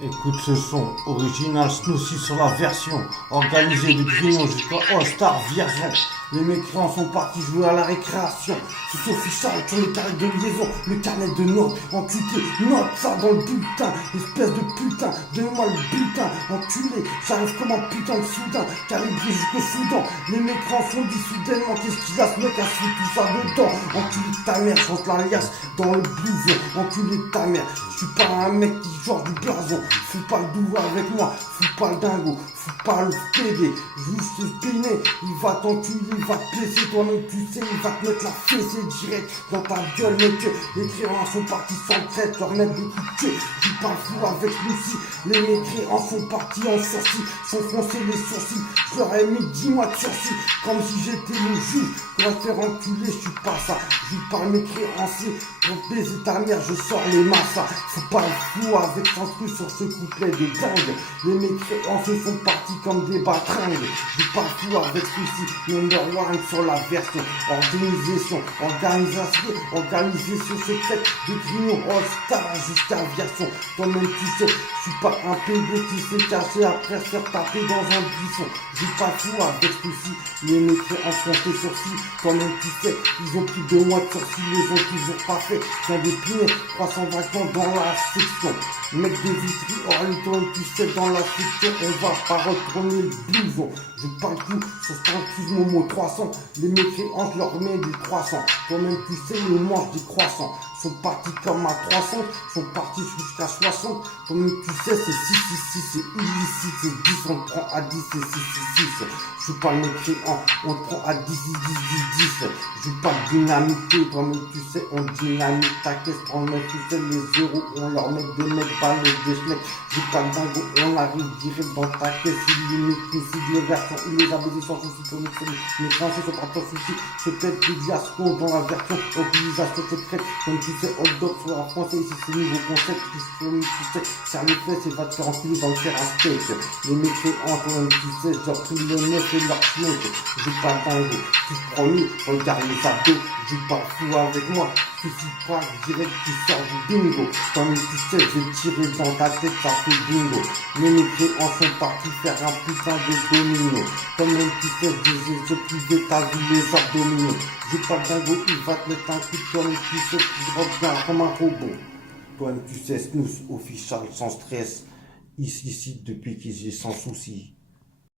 Écoute ce son, original Snoozy sur la version, organisé de grillons jusqu'à All-Star Viergeon. Les mécréants sont partis jouer à la récréation. C'est officiel sur le carnet de liaison, le carnet de notes, enculé, note ça dans le bulletin, espèce de putain, donne-moi le bulletin, enculé, j'arrive comme un putain de soudain, calibré jusqu'au Soudan. Les mécréants sont dit soudainement, qu'est-ce qu'il a ce mec à foutre tout ça dedans? Enculé de ta mère, chante la liasse dans le blouson, enculé de ta mère, je suis pas un mec qui genre du blason. Fous pas le douva avec moi, fous pas le dingo, fous pas le PD, juste le spiné, il va t'enculer, il va te blesser, toi-même tu sais, il va te mettre la fessée direct dans ta gueule, mec. Les créants sont partis sans crête, leur mettre des coups de queue, tu parles fou avec Lucie, les mécréants sont partis en sursis, sont froncés les sourcils, je leur ai mis 10 mois de sursis, comme si j'étais le juge, pour te faire enculer, je suis pas ça, je parle mécréancé, pour baiser ta mère, je sors les massas, faut pas le fou avec sans truc sur ce couplet de dingue. Les mécréants se sont partis comme des batringues. Je pas fou avec ceci, number one sur la version. Organisation secrète de grillons all-star jusqu'à version. Toi-même tu sais, je suis pas un PD qui s'est caché après se faire taper dans un buisson. Je pas fou avec ceci, les mécréants sont tes sourcils. Toi-même tu sais, ils ont pris 2 mois de sursis, ils les ont toujours pas fait. J'en ai plié 320 ans dans la section. Mec de Vitry, Orlington, tu sais, dans la section, on va pas retourner le blouson. Je parle tout sur ce mon mot 300. Les mécréants, je leur mets du 300. Toi-même, tu sais, ils mangent des croissants. Sont partis comme à 300, sont partis jusqu'à 60. Toi-même, tu sais, c'est 666, c'est illicite, c'est 10, on te prend à 10, c'est 666. Je suis pas le mécréant, on te prend à 10, 10, 10, 10, 10. Je suis pas dynamité, toi-même, tu sais, on dynamite ta caisse, on met, tu sais, les euros, on leur met des mecs, balles, des schlecks. Je suis pas le dingo, on arrive direct dans ta caisse, il limite, les versions, il les a baisés sans souci, pour les français sont pas sans souci. C'est peut-être des fiascos dans la version utilisation secrète, comme tu sais, hot dog sur la français, ici c'est nouveau concept, tu sais, ça les fesses et va te faire enculer dans le fer à steak. Les mécréants, toi-même, tu sais, j'ai pris le neuf et leur schneck. Je suis pas dingo, tu promis, regarde les abdos, je suis pas fou avec moi. Suffit pas direct, tu sors du bingo. Comme tu sais, j'ai tiré dans ta tête, ça fait bingo. Les mécréants sont partis faire un putain de domino. Comme tu sais, j'ai plus de ta vie, les abdominaux. J'ai pas de dingo, il va te mettre un coup de toi, tu sais, tu reviens comme un robot. Toi, tu sais, snooze official, sans stress. Ici, depuis qu'ils y sans souci.